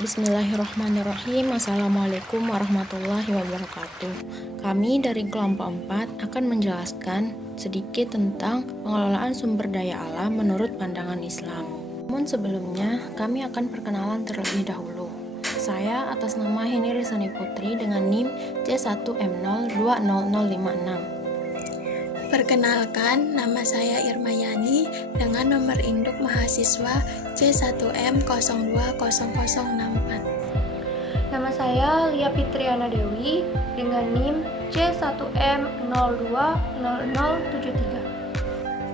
Bismillahirrahmanirrahim. Assalamualaikum warahmatullahi wabarakatuh. Kami dari kelompok 4 akan menjelaskan sedikit tentang pengelolaan sumber daya alam menurut pandangan Islam. Namun sebelumnya, kami akan perkenalan terlebih dahulu. Saya atas nama Heni Risani Putri dengan NIM C1M020056. Perkenalkan, nama saya Irma Yani dengan nomor induk mahasiswa C1M020064. Nama saya Lia Fitriana Dewi dengan NIM C1M020073.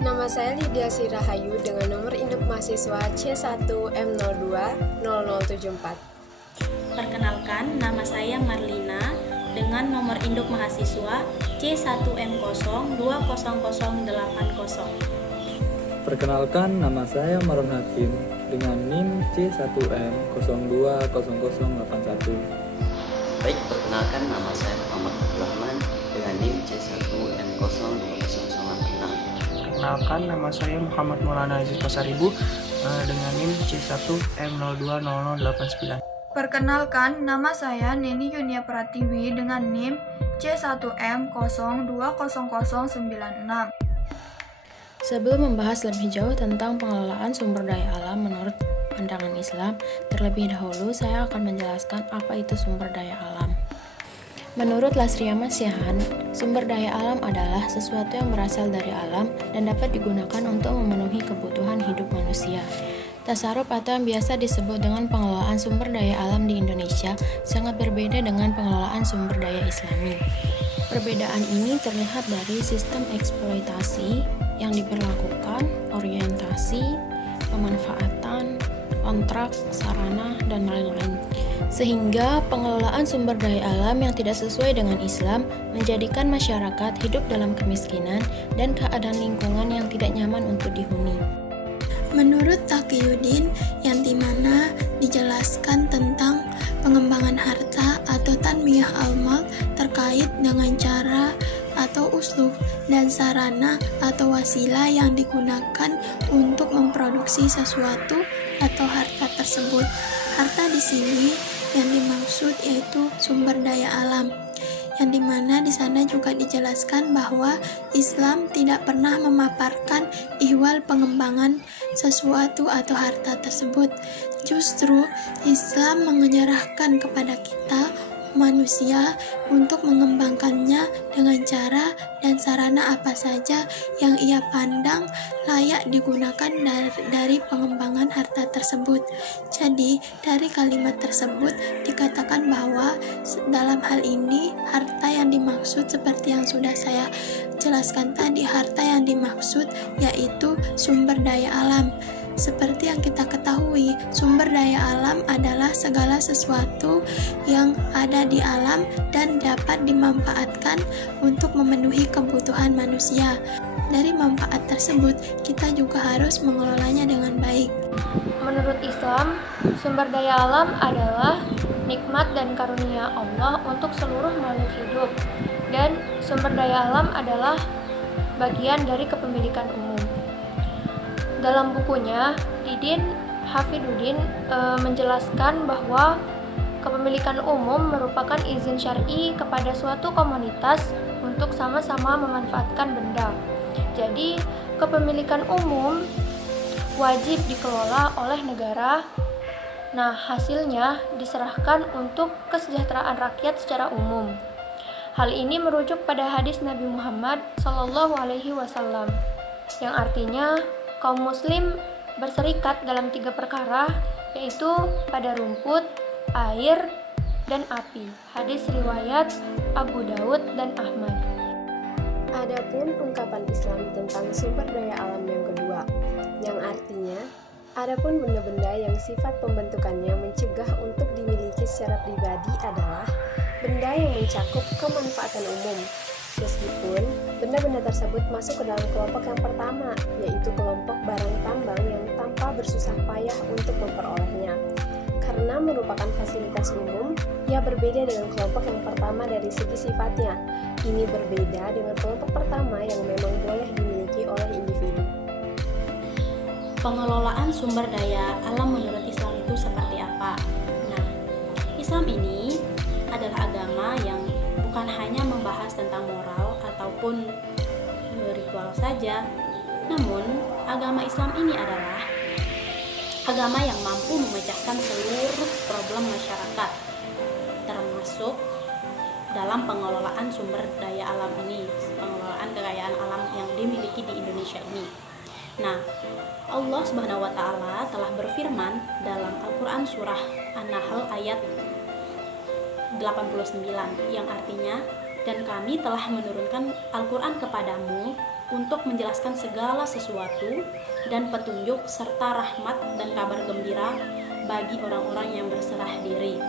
Nama saya Lydia Sirahayu dengan nomor induk mahasiswa C1M020074. Perkenalkan, nama saya Marlina dengan nomor induk mahasiswa C1M020080. Perkenalkan, nama saya Maron Hakim dengan NIM C1M020081. Baik, perkenalkan nama saya Muhammad Abdurrahman dengan NIM C1M020086. Perkenalkan, nama saya Muhammad Maulana Aziz Pasaribu dengan NIM C1M020089. Perkenalkan, nama saya Neni Yunia Pratiwi dengan NIM C1M020096. Sebelum membahas lebih jauh tentang pengelolaan sumber daya alam menurut pandangan Islam, terlebih dahulu saya akan menjelaskan apa itu sumber daya alam. Menurut Lasria Masyahan, sumber daya alam adalah sesuatu yang berasal dari alam dan dapat digunakan untuk memenuhi kebutuhan hidup manusia. Tasarruf atau yang biasa disebut dengan pengelolaan sumber daya alam di Indonesia sangat berbeda dengan pengelolaan sumber daya Islami. Perbedaan ini terlihat dari sistem eksploitasi yang diberlakukan, orientasi, pemanfaatan, kontrak, sarana, dan lain-lain. Sehingga pengelolaan sumber daya alam yang tidak sesuai dengan Islam menjadikan masyarakat hidup dalam kemiskinan dan keadaan lingkungan yang tidak nyaman untuk dihuni. Menurut Taqiyuddin, yang dimana dijelaskan tentang pengembangan harta atau tanmiyah al-mal terkait dengan cara atau uslub dan sarana atau wasilah yang digunakan untuk memproduksi sesuatu atau harta tersebut. Harta di sini yang dimaksud yaitu sumber daya alam, yang dimana di sana juga dijelaskan bahwa Islam tidak pernah memaparkan ihwal pengembangan sesuatu atau harta tersebut. Justru Islam menyerahkan kepada kita manusia untuk mengembangkannya dengan cara dan sarana apa saja yang ia pandang layak digunakan dari pengembangan harta tersebut. Jadi dari kalimat tersebut dikatakan bahwa dalam hal ini harta yang dimaksud seperti yang sudah saya jelaskan tadi, harta yang dimaksud yaitu sumber daya alam. Seperti yang kita ketahui, sumber daya alam adalah segala sesuatu yang ada di alam dan dapat dimanfaatkan untuk memenuhi kebutuhan manusia. Dari manfaat tersebut, kita juga harus mengelolanya dengan baik. Menurut Islam, sumber daya alam adalah nikmat dan karunia Allah untuk seluruh makhluk hidup, dan sumber daya alam adalah bagian dari kepemilikan umum. Dalam bukunya, Didin Hafiduddin menjelaskan bahwa kepemilikan umum merupakan izin syar'i kepada suatu komunitas untuk sama-sama memanfaatkan benda. Jadi, kepemilikan umum wajib dikelola oleh negara. Nah, hasilnya diserahkan untuk kesejahteraan rakyat secara umum. Hal ini merujuk pada hadis Nabi Muhammad SAW, yang artinya kaum muslim berserikat dalam 3 perkara, yaitu pada rumput, air, dan api. Hadis riwayat Abu Daud dan Ahmad. Adapun ungkapan Islam tentang sumber daya alam yang kedua, yang artinya adapun benda-benda yang sifat pembentukannya mencegah untuk dimiliki secara pribadi adalah benda yang mencakup kemanfaatan umum. Meskipun benda-benda tersebut masuk ke dalam kelompok yang pertama, yaitu kelompok barang tambang yang tanpa bersusah payah untuk memperolehnya. Karena merupakan fasilitas umum, ia berbeda dengan kelompok yang pertama dari segi sifatnya. Ini berbeda dengan kelompok pertama yang memang boleh dimiliki oleh individu. Pengelolaan sumber daya alam menurut Islam itu seperti apa? Nah, Islam ini adalah agama yang bukan hanya membahas tentang moral ataupun ritual saja, namun agama Islam ini adalah agama yang mampu memecahkan seluruh problem masyarakat, termasuk dalam pengelolaan sumber daya alam ini, pengelolaan kekayaan alam yang dimiliki di Indonesia ini. Nah, Allah Subhanahu wa Ta'ala telah berfirman dalam Al-Quran surah An-Nahl ayat 89 yang artinya, dan kami telah menurunkan Al-Quran kepadamu untuk menjelaskan segala sesuatu dan petunjuk serta rahmat dan kabar gembira bagi orang-orang yang berserah diri.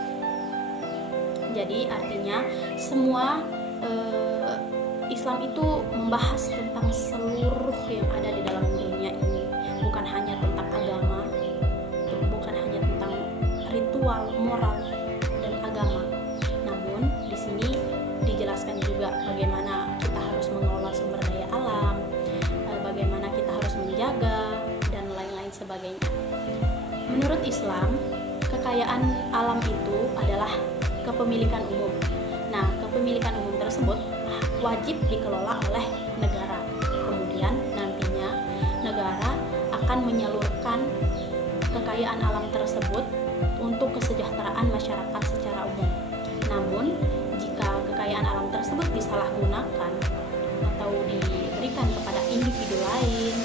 Jadi artinya semua Islam itu membahas tentang seluruh yang ada di dalam dunia ini, bukan hanya tentang agama, bukan hanya tentang ritual, moral, dan agama. Namun di sini dijelaskan juga bagaimana kita harus mengelola sumber daya alam, bagaimana kita harus menjaga, dan lain-lain sebagainya. Menurut Islam, kekayaan alam itu adalah kepemilikan umum. Nah, kepemilikan umum tersebut wajib dikelola oleh negara. Kemudian nantinya negara akan menyalurkan kekayaan alam tersebut untuk kesejahteraan masyarakat secara umum. Namun, jika kekayaan alam tersebut disalahgunakan atau diberikan kepada individu lain,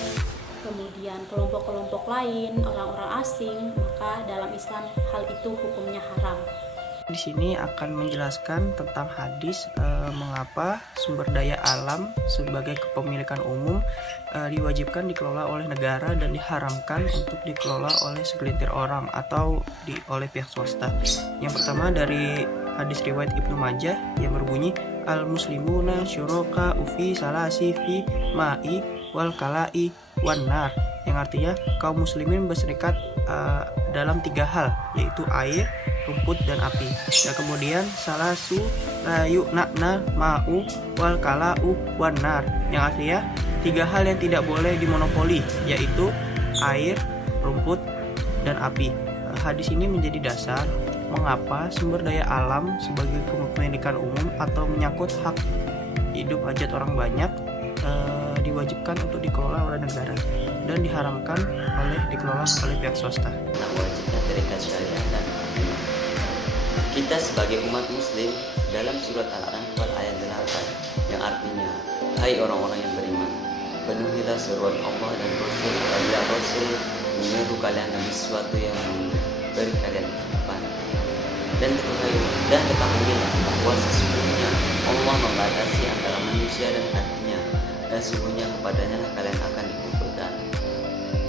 kemudian kelompok-kelompok lain, orang-orang asing, maka dalam Islam hal itu hukumnya haram. Di sini akan menjelaskan tentang hadis mengapa sumber daya alam sebagai kepemilikan umum diwajibkan dikelola oleh negara dan diharamkan untuk dikelola oleh segelintir orang atau oleh pihak swasta. Yang pertama dari hadis riwayat Ibnu Majah yang berbunyi al-muslimuna syuraka ufi salasi fi ma'i wal kala'i wan nar, yang artinya kaum muslimin berserikat dalam 3 hal, yaitu air, rumput, dan api. Nah, kemudian salasu rayu nakna ma'u wal kala'u wan nar, yang artinya 3 hal yang tidak boleh dimonopoli, yaitu air, rumput, dan api. Hadis ini menjadi dasar mengapa sumber daya alam sebagai kepemilikan umum atau menyangkut hak hidup hajat orang banyak diwajibkan untuk dikelola oleh negara dan diharamkan dikelola oleh pihak swasta. Nah, wajibnya terikat syariat dan agama. Kita sebagai umat muslim dalam surat Al-Anfal ayat 8 yang artinya, hai orang-orang yang beriman, penuhilah seruan Allah dan Rasul apabila Rasul menyeru kalian dengan sesuatu yang memberi kalian kehidupan. Dan ketahuilah bahwa sesungguhnya Allah membatasi antara manusia dan hatinya, dan sesungguhnya kepadanya kalian akan dikumpulkan.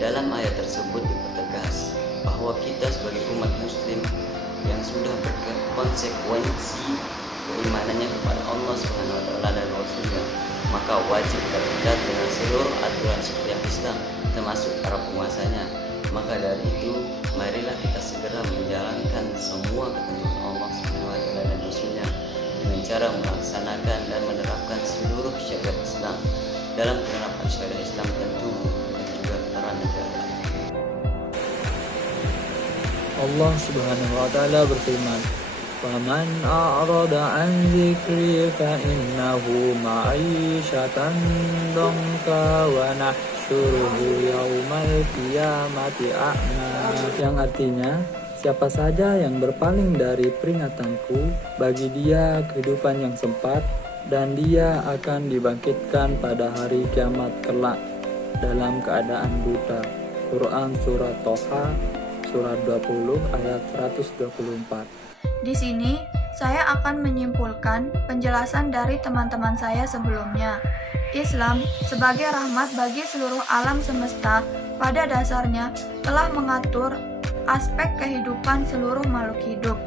Dalam ayat tersebut dipertegas bahwa kita sebagai umat muslim yang sudah berkonsekuensi keimanannya kepada Allah Subhanahu wa Ta'ala dan Rasulnya, maka wajib terikat dengan seluruh aturan syariat Islam termasuk para penguasanya. Maka dari itu, marilah kita segera menjalankan semua ketentuan Allah Subhanahu wa Ta'ala dan Rasulnya dengan cara melaksanakan dan menerapkan seluruh syariat Islam. Dalam penerapan syariat Islam tentu dan juga peran negara. Allah Subhanahu wa Ta'ala berfirman, "Faman a'rada 'an dzikri fa innahu ma'isyatan dhanka wa nahsyuruhu yaumal qiyamati a'ma." Yang artinya, siapa saja yang berpaling dari peringatanku, bagi dia kehidupan yang sempat dan dia akan dibangkitkan pada hari kiamat kelak dalam keadaan buta. Quran Surah Toha Surat 20 ayat 124. Di sini, saya akan menyimpulkan penjelasan dari teman-teman saya sebelumnya. Islam sebagai rahmat bagi seluruh alam semesta pada dasarnya telah mengatur aspek kehidupan seluruh makhluk hidup,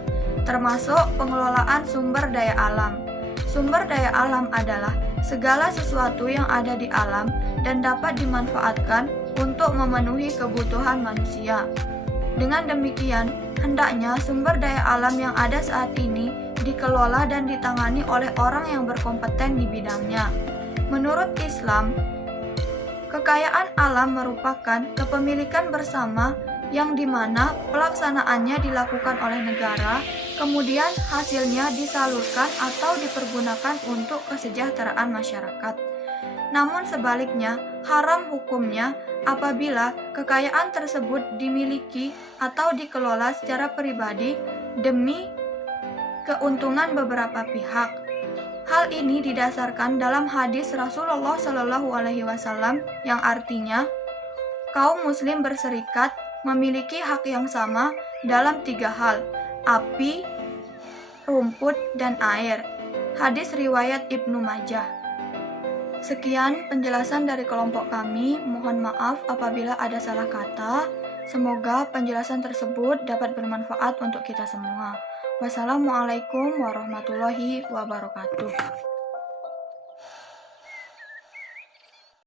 termasuk pengelolaan sumber daya alam. Sumber daya alam adalah segala sesuatu yang ada di alam dan dapat dimanfaatkan untuk memenuhi kebutuhan manusia. Dengan demikian, hendaknya sumber daya alam yang ada saat ini dikelola dan ditangani oleh orang yang berkompeten di bidangnya. Menurut Islam, kekayaan alam merupakan kepemilikan bersama yang dimana pelaksanaannya dilakukan oleh negara kemudian hasilnya disalurkan atau dipergunakan untuk kesejahteraan masyarakat. Namun sebaliknya, haram hukumnya apabila kekayaan tersebut dimiliki atau dikelola secara pribadi demi keuntungan beberapa pihak. Hal ini didasarkan dalam hadis Rasulullah Shallallahu Alaihi Wasallam yang artinya kaum muslim berserikat memiliki hak yang sama dalam 3 hal: api, rumput, dan air. Hadis riwayat Ibnu Majah. Sekian penjelasan dari kelompok kami. Mohon maaf apabila ada salah kata. Semoga penjelasan tersebut dapat bermanfaat untuk kita semua. Wassalamualaikum warahmatullahi wabarakatuh.